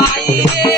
Bye.